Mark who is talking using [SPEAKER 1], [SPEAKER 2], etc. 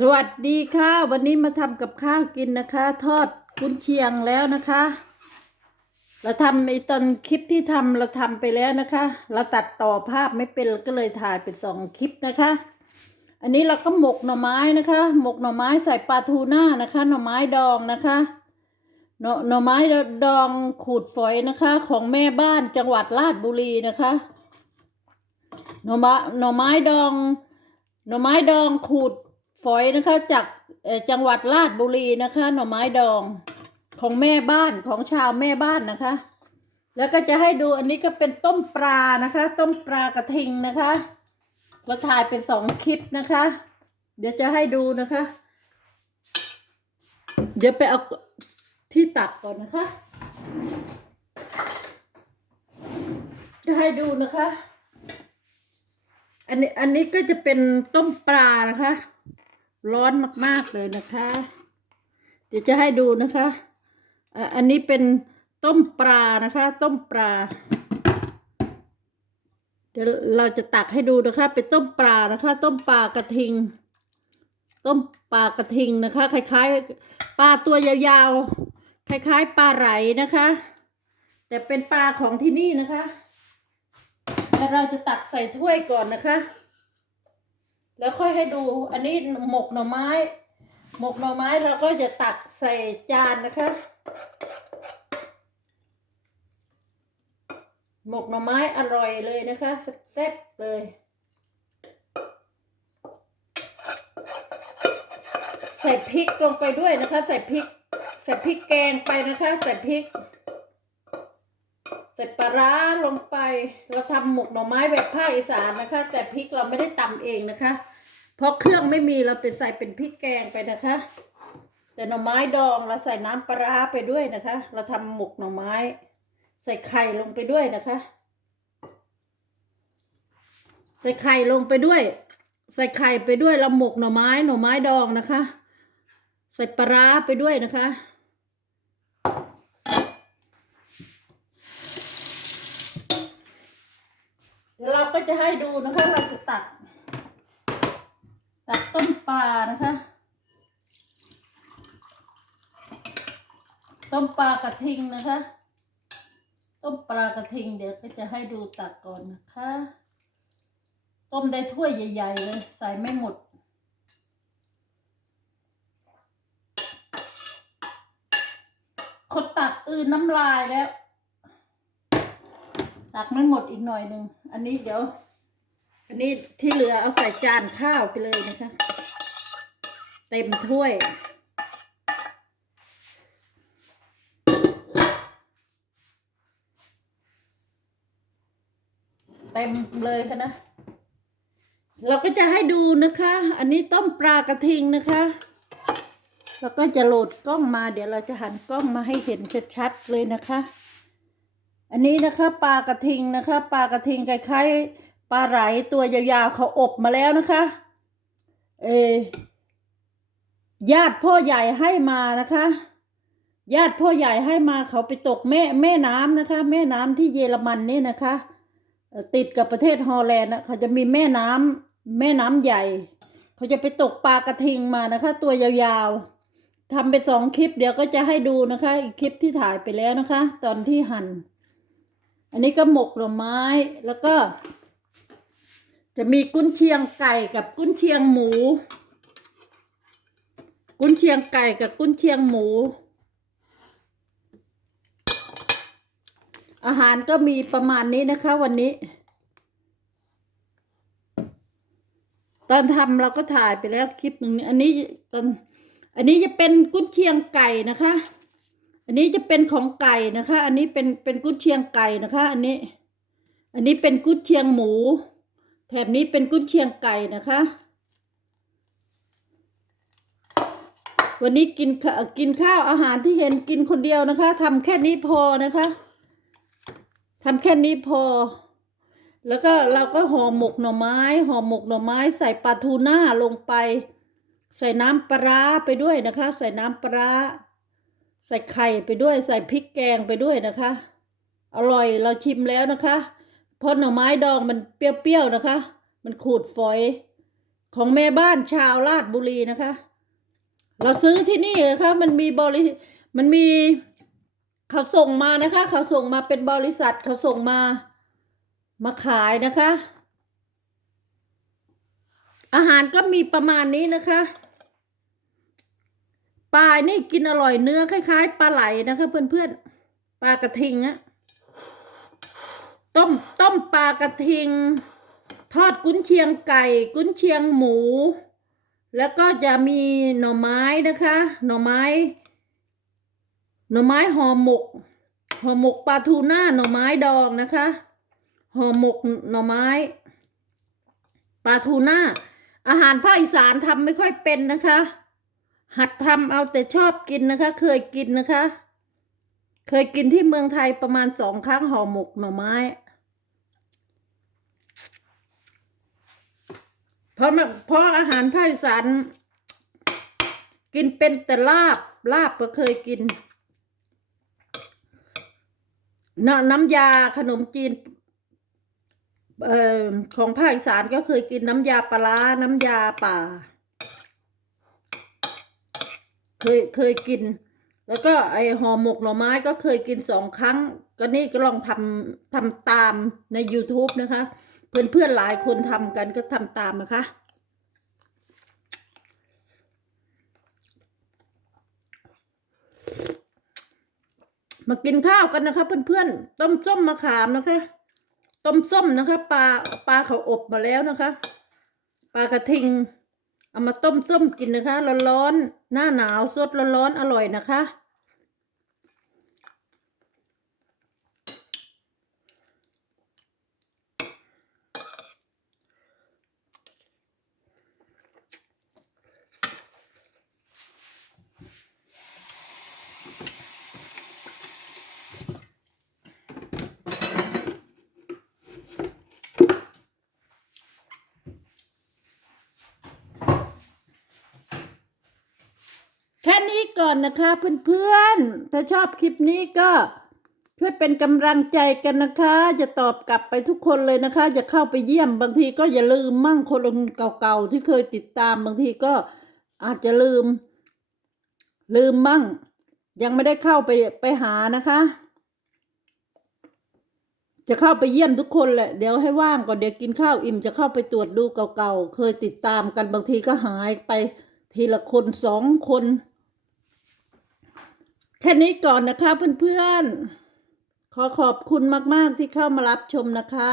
[SPEAKER 1] สวัสดีค่ะ วันนี้มาทำกับข้าวกินนะคะ ทอดกุนเชียงแล้วนะคะ เราทำไอ้ตอนคลิปที่ทำเราทำไปแล้วนะคะ เราตัดต่อภาพไม่เป็นก็เลยถ่ายเป็นสองคลิปนะคะ อันนี้เราก็หมกหน่อไม้นะคะ หมกหน่อไม้ใส่ปลาทูน่านะคะ หน่อไม้ดองนะคะหน่อหน่อไม้ดองขูดฝอยนะคะ ของแม่บ้านจังหวัดราชบุรีนะคะหน่อไม้หน่อไม้ดอง หน่อไม้ดองขูด ฝอยนะคะจากจังหวัดราชบุรีนะคะ หน่อไม้ดองของแม่บ้านของชาวแม่บ้านนะคะ แล้วก็จะให้ดูอันนี้ก็เป็นต้มปลานะคะ ต้มปลากระทิงนะคะเราถ่ายเป็นสองคลิปนะคะ เดี๋ยวจะให้ดูนะคะ เดี๋ยวไปเอาที่ตักก่อนนะคะ จะให้ดูนะคะ อันนี้อันนี้ก็จะเป็นต้มปลานะคะ ร้อนมาก ๆ เลยนะคะ เดี๋ยวจะให้ดูนะคะอันนี้เป็นต้มปลานะคะ ต้มปลา เดี๋ยวเราจะตักให้ดูนะคะ เป็นต้มปลานะคะ ต้มปลากระทิง ต้มปลากระทิงนะคะ คล้ายๆ ปลาตัวยาวๆ คล้ายๆ ปลาไหลนะคะ แต่เป็นปลาของที่นี่นะคะแล้วเราจะตักใส่ถ้วยก่อนนะคะ แล้วค่อยให้ดู อันนี้หมกหน่อไม้ หมกหน่อไม้เราก็จะตักใส่จานนะคะ หมกหน่อไม้อร่อยเลยนะคะแซ่บเลยใส่พริกลงไปด้วยนะคะ ใส่พริก ใส่พริกแกงไปนะคะ ใส่พริก ใส่ปลาร้าลงไป เราทำหมกหน่อไม้แบบภาคอีสานนะคะ แต่พริกเราไม่ได้ตำเองนะคะ เพราะเครื่องไม่มีเราเป็นใส่เป็นพริกแกงไปนะคะ แต่หน่อไม้ดองเราใส่น้ำปลาร้าไปด้วยนะคะ เราทำหมกหน่อไม้ ใส่ไข่ลงไปด้วยนะคะ ใส่ไข่ลงไปด้วย ใส่ไข่ไปด้วยเราหมกหน่อไม้หน่อไม้ดองนะคะ ใส่ปลาร้าไปด้วยนะคะ เดี๋ยวเราก็จะให้ดูนะคะเราจะตักตักต้มปลานะคะ ต้มปลากระทิงนะคะ ต้มปลากระทิงเดี๋ยวก็จะให้ดูตักก่อนนะคะ ต้มได้ถ้วยใหญ่ๆเลยใส่ไม่หมดคนตักอืนน้ำลายแล้ว ตักไม่หมดอีกหน่อยหนึ่ง อันนี้เดี๋ยว อันนี้ที่เหลือเอาใส่จานข้าวไปเลยนะคะ เต็มถ้วยเต็มเลยค่ะนะ เราก็จะให้ดูนะคะ อันนี้ต้มปลากระทิงนะคะแล้วก็จะโหลดกล้องมาเดี๋ยวเราจะหันกล้องมาให้เห็นชัดๆเลยนะคะ อันนี้นะคะปลากระทิงนะคะปลากระทิงคล้ายๆปลาไหลตัวยาวๆเขาอบมาแล้วนะคะเอญาติพ่อใหญ่ให้มานะคะ ญาติพ่อใหญ่ให้มาเขาไปตกแม่แม่น้ำนะคะ แม่น้ำที่เยอรมันนี่นะคะติดกับประเทศฮอลแลนด์นะเขาจะมีแม่น้ำแม่น้ำใหญ่ เขาจะไปตกปลากระทิงมานะคะ ตัวยาวๆทำเป็นสองคลิปเดี๋ยวก็จะให้ดูนะคะ อีกคลิปที่ถ่ายไปแล้วนะคะ ตอนที่หั่น อันนี้ก็หมกหน่อไม้แล้วก็ จะมีกุ้นเชียงไก่กับกุ้นเชียงหมู กุ้นเชียงไก่กับกุ้นเชียงหมู อาหารก็มีประมาณนี้นะคะวันนี้ ตอนทำเราก็ถ่ายไปแล้วคลิปหนึ่งอันนี้ตอนอันนี้จะเป็นกุ้นเชียงไก่นะคะ อันนี้จะเป็นของไก่นะคะ อันนี้เป็นเป็นกุ้นเชียงไก่นะคะ อันนี้ อันนี้เป็นกุ้นเชียงหมู แถบนี้เป็นกุ้นเชียงไก่นะคะ วันนี้กินกินข้าวอาหารที่เห็นกินคนเดียวนะคะทำแค่นี้พอนะคะทำแค่นี้พอ แล้วก็เราก็ห่อหมกหน่อไม้ห่อหมกหน่อไม้ใส่ปลาทูน่าลงไป ใส่น้ำปลาไปด้วยนะคะ ใส่น้ำปลา ใส่ไข่ไปด้วย ใส่พริกแกงไปด้วยนะคะ อร่อยเราชิมแล้วนะคะ เพราะหน่อไม้ดองมันเปรี้ยวๆนะคะ มันขูดฝอยของแม่บ้านชาวลาดบุรีนะคะ เราซื้อที่นี่นะคะ มันมีบริมันมีเขาส่งมานะคะ เขาส่งมาเป็นบริษัทเขาส่งมามาขายนะคะ อาหารก็มีประมาณนี้นะคะ ปลานี่กินอร่อยเนื้อคล้ายๆปลาไหลนะคะเพื่อนๆปลากระทิงอะต้มต้มปลากระทิง ทอดกุนเชียงไก่ กุนเชียงหมู แล้วก็จะมีหน่อไม้นะคะ หน่อไม้ หน่อไม้ห่อหมกห่อหมกปลาทูน่าหน่อไม้ดองนะคะห่อหมกหน่อไม้ปลาทูน่าอาหารภาคอีสานทำไม่ค่อยเป็นนะคะ หัดทำเอาแต่ชอบกินนะคะ เคยกินนะคะ เคยกินที่เมืองไทยประมาณสองครั้งห่อหมกหน่อไม้เพราะเพราะอาหารภาคอีสานกินเป็นแต่ลาบลาบก็เคยกินนน้ำยาขนมจีนออของภาคอีสานก็เคยกินน้ำยาปลาร้าน้ำยาป่า เคยเคยกิน แล้วก็ไอห่อหมกหน่อไม้ก็เคยกินสองครั้ง ก็นี่ก็ลองทำทำตามใน YouTube นะคะ เพื่อนเพื่อนๆหลายคนทำกันก็ทำตามนะคะ มากินข้าวกันนะคะ เพื่อนๆต้มส้มมะขามนะคะ ต้มส้มนะคะ ปลาปลาเขาอบมาแล้วนะคะ ปลากระทิง เอามาต้มส้มกินนะคะ ร้อนๆ หน้าหนาวสดร้อนๆ อร่อยนะคะ แค่นี้ ก่อนนะคะเพื่อนๆ ถ้าชอบคลิปนี้ก็ช่วยเป็นกำลังใจกันนะคะจะตอบกลับไปทุกคนเลยนะคะ จะเข้าไปเยี่ยมบางทีก็อย่าลืมมั่งคนเก่าๆที่เคยติดตามบางทีก็อาจจะลืม ลืมมั่ง ยังไม่ได้เข้าไปไปหานะคะ จะเข้าไปเยี่ยมทุกคนแหละเดี๋ยวให้ว่างก่อนเดี๋ยวกินข้าวอิ่มจะเข้าไปตรวจดูเก่าๆเคยติดตามกันบางทีก็หายไปทีละคนสองคน แค่นี้ก่อนนะคะเพื่อนๆ ขอขอบคุณมาก ๆ ที่เข้ามารับชมนะคะ